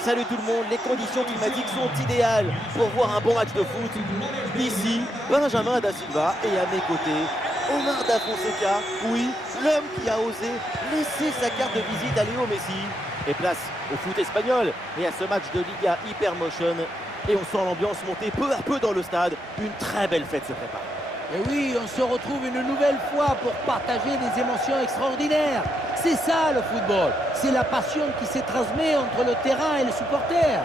Salut tout le monde, les conditions climatiques sont idéales pour voir un bon match de foot. Ici, Benjamin Da Silva et à mes côtés, Omar Da Fonseca, oui, l'homme qui a osé laisser sa carte de visite à Léo Messi. Et place au foot espagnol et à ce match de Liga Hypermotion. Et on sent l'ambiance monter peu à peu dans le stade. Une très belle fête se prépare. Et oui, on se retrouve une nouvelle fois pour partager des émotions extraordinaires. C'est ça le football, c'est la passion qui se transmet entre le terrain et les supporters.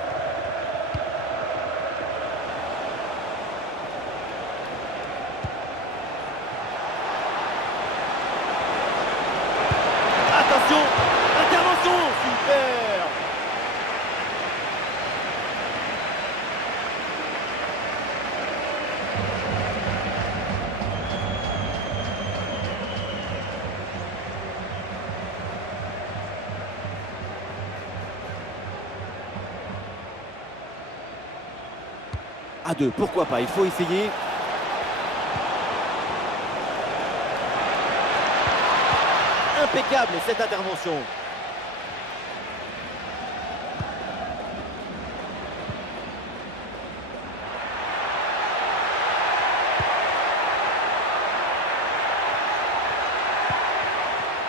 Attention, intervention, super. À deux, pourquoi pas, il faut essayer. Impeccable cette intervention.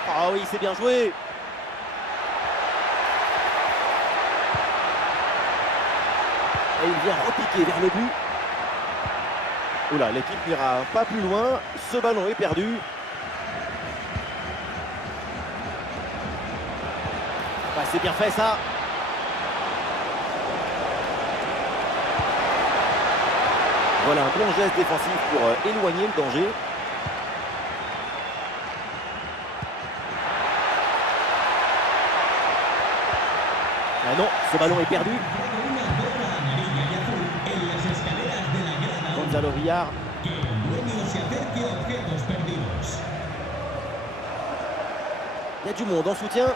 Ah oui, c'est bien joué. Et il vient repiquer vers le but. Oula, l'équipe n'ira pas plus loin. Ce ballon est perdu. Bah, c'est bien fait ça. Voilà un bon geste défensif pour éloigner le danger. Ah non, ce ballon est perdu. Gonzalo Villar. Il y a du monde en soutien.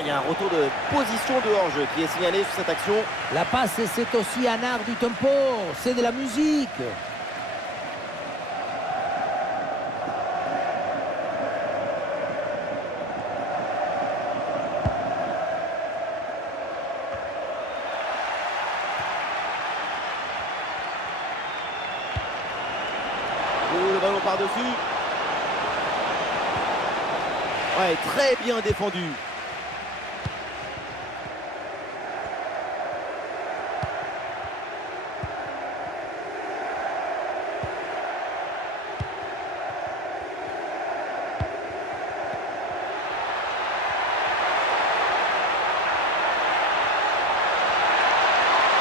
Il y a un retour de position de hors-jeu qui est signalé sur cette action. La passe, c'est aussi un art du tempo, c'est de la musique. Oh, le ballon par-dessus. Ouais, très bien défendu.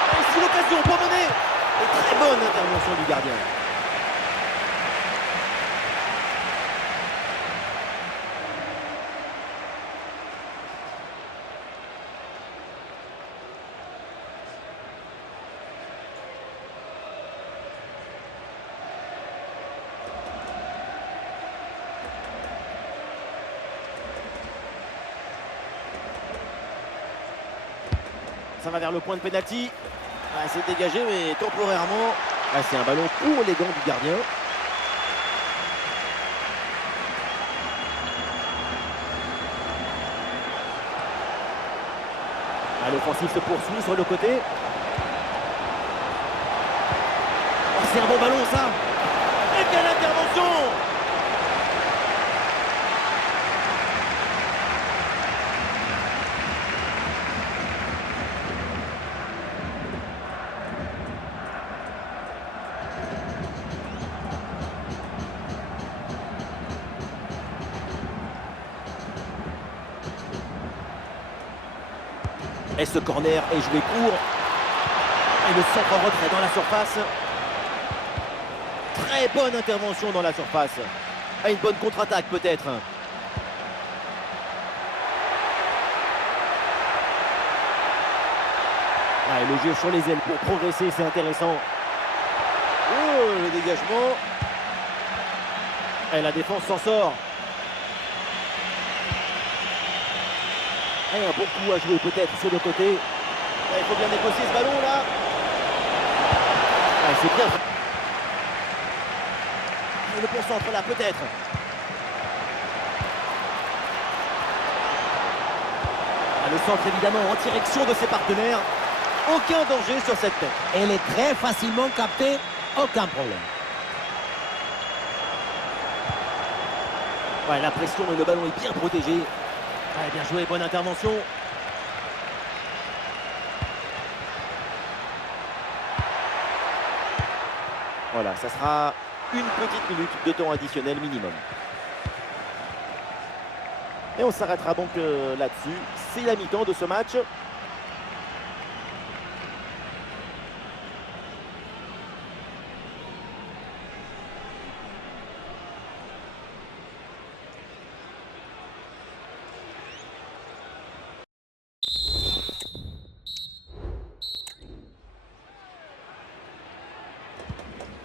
Et c'est l'occasion pour mener. Et très bonne intervention du gardien. Ça va vers le point de pénalty. Ah, c'est dégagé, mais temporairement. Ah, c'est un ballon pour les gants du gardien. Ah, l'offensive se poursuit sur le côté. Oh, c'est un bon ballon, ça. Et quelle intervention! Et ce corner est joué court. Et le centre en retrait dans la surface. Très bonne intervention dans la surface. Et une bonne contre-attaque peut-être. Ah, et le jeu sur les ailes pour progresser, c'est intéressant. Oh, le dégagement. Et la défense s'en sort. Et un bon coup à jouer peut-être sur le côté. Il faut bien négocier ce ballon là. Ah, c'est bien. Et le bon centre là peut-être. Ah, le centre évidemment en direction de ses partenaires. Aucun danger sur cette tête. Elle est très facilement captée, aucun problème. Ouais, la pression et le ballon est bien protégé. Ouais, bien joué, bonne intervention. Voilà, ça sera une petite minute de temps additionnel minimum. Et on s'arrêtera donc là-dessus. C'est la mi-temps de ce match.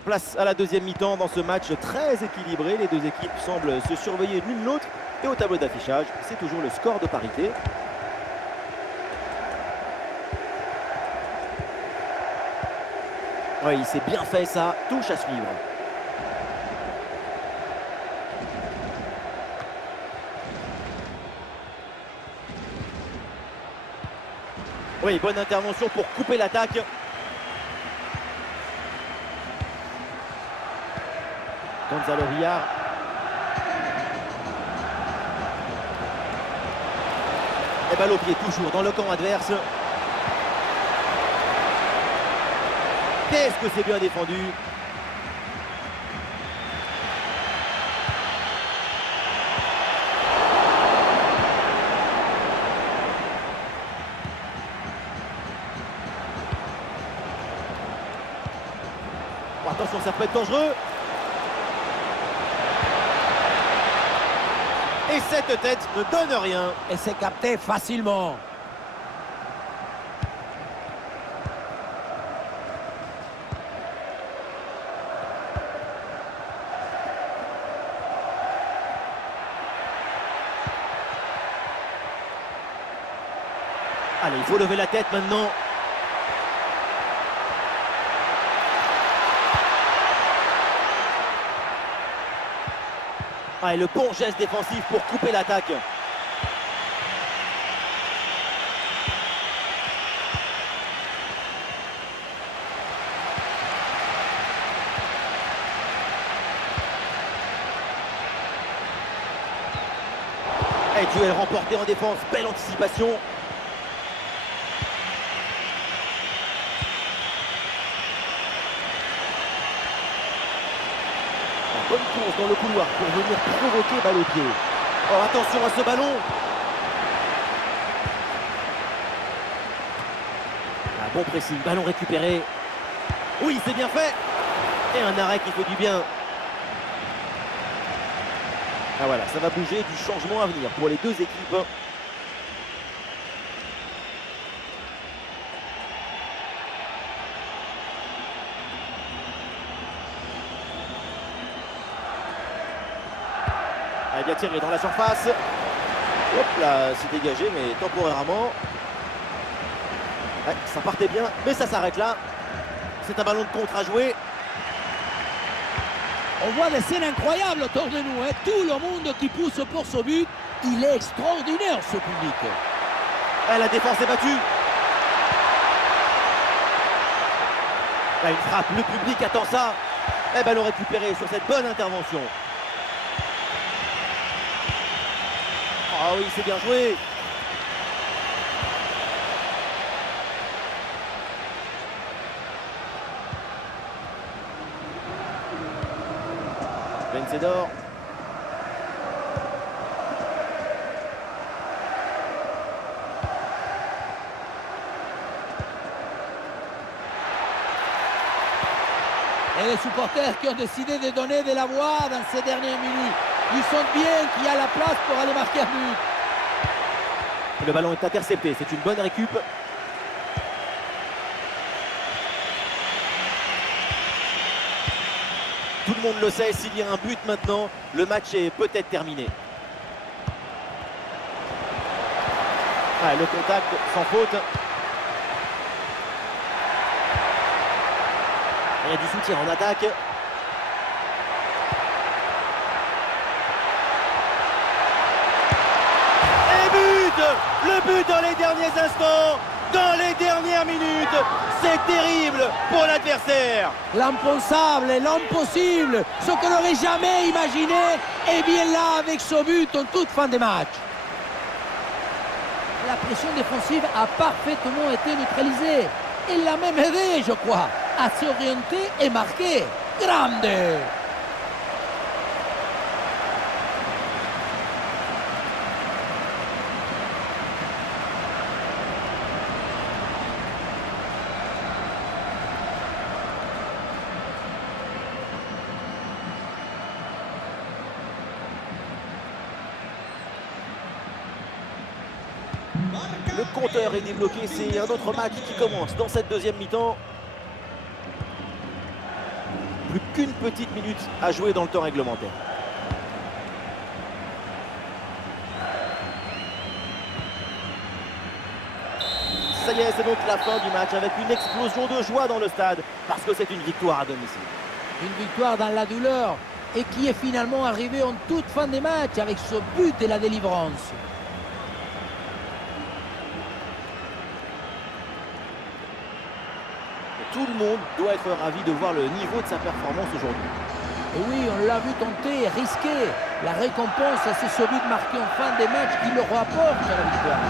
Place à la deuxième mi-temps dans ce match très équilibré. Les deux équipes semblent se surveiller l'une l'autre. Et au tableau d'affichage, c'est toujours le score de parité. Oui, il s'est bien fait ça. Touche à suivre. Oui, bonne intervention pour couper l'attaque. Gonzalo Villar. Et balle au pied, toujours dans le camp adverse. Qu'est-ce que c'est bien défendu. Oh, attention, ça peut être dangereux. Et cette tête ne donne rien. Et c'est capté facilement. Allez, il faut lever la tête maintenant. Ah, et le bon geste défensif pour couper l'attaque. Et duel remporté en défense, belle anticipation. Bonne course dans le couloir pour venir provoquer balle au pied. Oh, attention à ce ballon. Ah, bon pressing, ballon récupéré. Oui, c'est bien fait. Et un arrêt qui fait du bien. Ah voilà, ça va bouger, du changement à venir pour les deux équipes. Elle bien tiré dans la surface. Hop là, c'est dégagé, mais temporairement. Ouais, ça partait bien, mais ça s'arrête là. C'est un ballon de contre à jouer. On voit des scènes incroyables autour de nous. Hein. Tout le monde qui pousse pour ce but. Il est extraordinaire, ce public. Ouais, la défense est battue. Là, une frappe, le public attend ça. Et ballon récupéré sur cette bonne intervention. Ah oui, c'est bien joué. Vencedor. Et les supporters qui ont décidé de donner de la voix dans ces dernières minutes. Ils sentent bien qu'il y a la place pour aller marquer un but. Le ballon est intercepté, c'est une bonne récup. Tout le monde le sait, s'il y a un but maintenant, le match est peut-être terminé. Ah, le contact sans faute. Il y a du soutien en attaque. Et but! Le but dans les derniers instants, dans les dernières minutes. C'est terrible pour l'adversaire. L'impensable, l'impossible, ce qu'on n'aurait jamais imaginé, est bien là avec ce but en toute fin de match. La pression défensive a parfaitement été neutralisée. Il l'a même aidé, je crois, à s'orienter et marquer. Grande! Le compteur est débloqué, c'est un autre match qui commence dans cette deuxième mi-temps. Plus qu'une petite minute à jouer dans le temps réglementaire. Ça y est, c'est donc la fin du match avec une explosion de joie dans le stade parce que c'est une victoire à domicile. Une victoire dans la douleur et qui est finalement arrivée en toute fin de match avec ce but et la délivrance. Tout le monde doit être ravi de voir le niveau de sa performance aujourd'hui. Et oui, on l'a vu tenter, risquer. La récompense, c'est ce but marqué en fin de match qui le rapporte à la victoire.